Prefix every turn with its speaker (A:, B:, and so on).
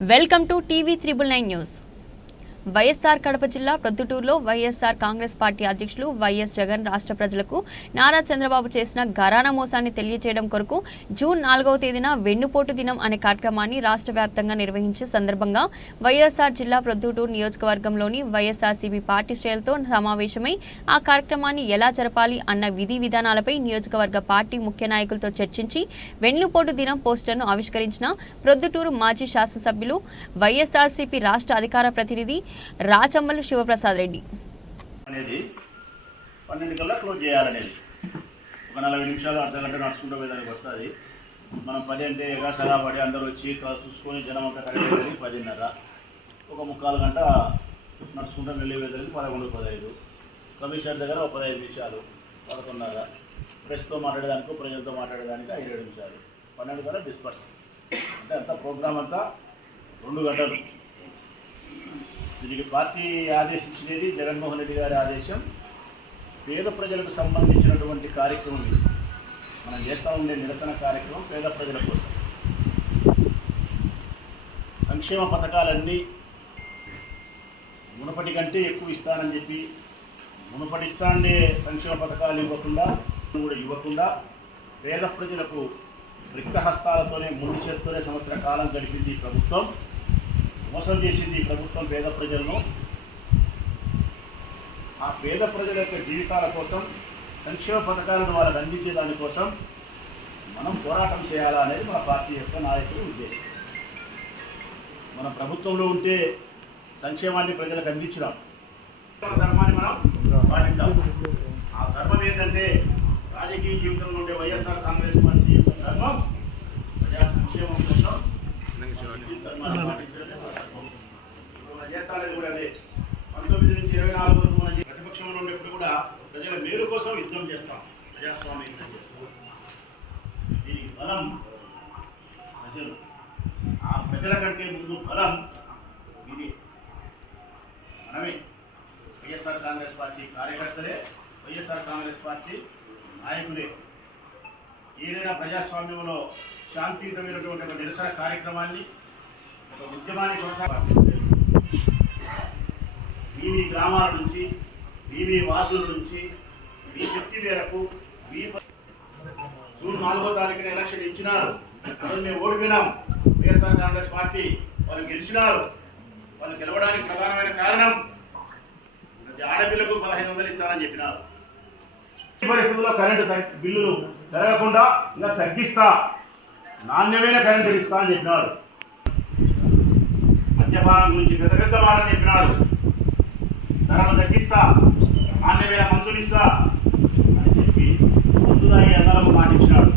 A: welcome to TV triple nine news YSR Kadapa జిల్లా ప్రొద్దుటూరులో YSR Congress party అధ్యక్షులు వైఎస్ జగన్ రాష్ట్ర ప్రజలకు నారా చంద్రబాబు చేసిన ఘరానా మోసాన్ని తెలియజేయడం కొరకు జూన్ నాలుగవ తేదీన వెన్నుపోటు దినం అనే కార్యక్రమాన్ని రాష్ట్ర వ్యాప్తంగా నిర్వహించే సందర్భంగా వైఎస్ఆర్ జిల్లా ప్రొద్దుటూరు నియోజకవర్గంలోని వైఎస్ఆర్సీపీ పార్టీ శ్రేయులతో సమావేశమై ఆ కార్యక్రమాన్ని ఎలా జరపాలి అన్న విధి విధానాలపై నియోజకవర్గ పార్టీ ముఖ్య నాయకులతో చర్చించి వెన్నుపోటు దినం పోస్టర్ను ఆవిష్కరించిన ప్రొద్దుటూరు మాజీ శాసనసభ్యులు వైఎస్ఆర్సీపీ రాష్ట్ర అధికార ప్రతినిధి రాచమ్మలు శివప్రసాద్ రెడ్డి.
B: అనేది పన్నెండు కల్లా క్లోజ్ చేయాలనేది. ఒక నలభై నిమిషాలు అర్ధ గంట నడుచుకుంటూ పోయేదానికి వస్తుంది. మనం పది అంటే ఎగాసగా పడి అందరూ వచ్చి చూసుకొని జనం అంతా కరెక్ట్ అయ్యేది పదిన్నర. ఒక ముక్కాలు గంట నడుచుకుంటూ వెళ్ళేదానికి పదకొండు పదహైదు. కమిషనర్ దగ్గర ఒక పదహైదు నిమిషాలు పదకొండున్నర. ప్రెస్తో మాట్లాడేదానికి ప్రజలతో మాట్లాడేదానికి ఐదు ఏడు నిమిషాలు. పన్నెండు కల్లా డిస్పర్స్. అంటే అంతా ప్రోగ్రామ్ అంతా రెండు గంటలు. దీనికి పార్టీ ఆదేశించినది జగన్మోహన్ రెడ్డి గారి ఆదేశం. పేద ప్రజలకు సంబంధించినటువంటి కార్యక్రమం ఇది. మనం చేస్తూ ఉండే నిరసన కార్యక్రమం పేద ప్రజల కోసం. సంక్షేమ పథకాలన్నీ మునుపటి కంటే ఎక్కువ ఇస్తానని చెప్పి మునుపటి ఇస్తాండే సంక్షేమ పథకాలు ఇవ్వకుండా కూడా ఇవ్వకుండా పేద ప్రజలకు రిక్త హస్తాలతోనే ముందు చేత్తోనే సంవత్సర కాలం గడిపింది ప్రభుత్వం. మోసం చేసింది ప్రభుత్వం పేద ప్రజలను. ఆ పేద ప్రజల యొక్క జీవితాల కోసం సంక్షేమ పథకాలను వాళ్ళకి అందించే దానికోసం మనం పోరాటం చేయాలా అనేది మన పార్టీ యొక్క నాయకుడి ఉద్దేశం. మన ప్రభుత్వంలో ఉంటే సంక్షేమాన్ని ప్రజలకు అందించడం ధర్మాన్ని మనం పాటిద్దాం. ఆ ధర్మం ఏంటంటే రాజకీయ జీవితంలో ఉండే వైఎస్ఆర్ కాంగ్రెస్ పార్టీ యొక్క ధర్మం ప్రజా సంక్షేమం కోసం ఈ ధర్మాన్ని పాటించడమే మన ధర్మం. ఇప్పుడు మనం చేస్తానేది కూడా అదే పంతొమ్మిది నుంచి ఇరవై నాలుగు వరకు మనం ప్రతిపక్షంలో ఉండేప్పుడు కూడా ప్రజల మేలు కోసం యుద్ధం చేస్తాం. ప్రజాస్వామ్య యుద్ధం చేస్తాం. దీనికి బలం ప్రజలు. ఆ ప్రజల కంటే ముందు బలం ఇది. మనమే వైఎస్ఆర్ కాంగ్రెస్ పార్టీ కార్యకర్తలే వైఎస్ఆర్ కాంగ్రెస్ పార్టీ నాయకులే. ఏదైనా ప్రజాస్వామ్యంలో శాంతియుతమైనటువంటి ఒక నిరసన కార్యక్రమాన్ని ఒక ఉద్యమాన్ని కొనసాగిస్తుంది మీ మీ గ్రామాల నుంచి మీ మీ వార్డుల నుంచి మీ శక్తి మేరకు మీ జూన్ నాలుగో తారీఖున ఎలక్షన్ ఇచ్చినారు. అందులో మేము ఓడిపోయినాం. వైఎస్ఆర్ కాంగ్రెస్ పార్టీ వాళ్ళు గెలిచినారు. వాళ్ళు గెలవడానికి ప్రధానమైన కారణం ప్రతి ఆడపిల్లకు పదహైదు వందలు ఇస్తానని చెప్పినారు. ఈ పరిస్థితుల్లో కరెంటు బిల్లులు పెరగకుండా ఇంకా తగ్గిస్తా నాణ్యమైన కరెంటు ఇస్తా అని చెప్పినాడు. మద్యపానం గురించి పెద్ద పెద్ద మాటలు చెప్పినాడు. ధరలు తగ్గిస్తా నాణ్యమైన మందులు ఇస్తా అని చెప్పి మందు తాగి అందరకు మాటించినాడు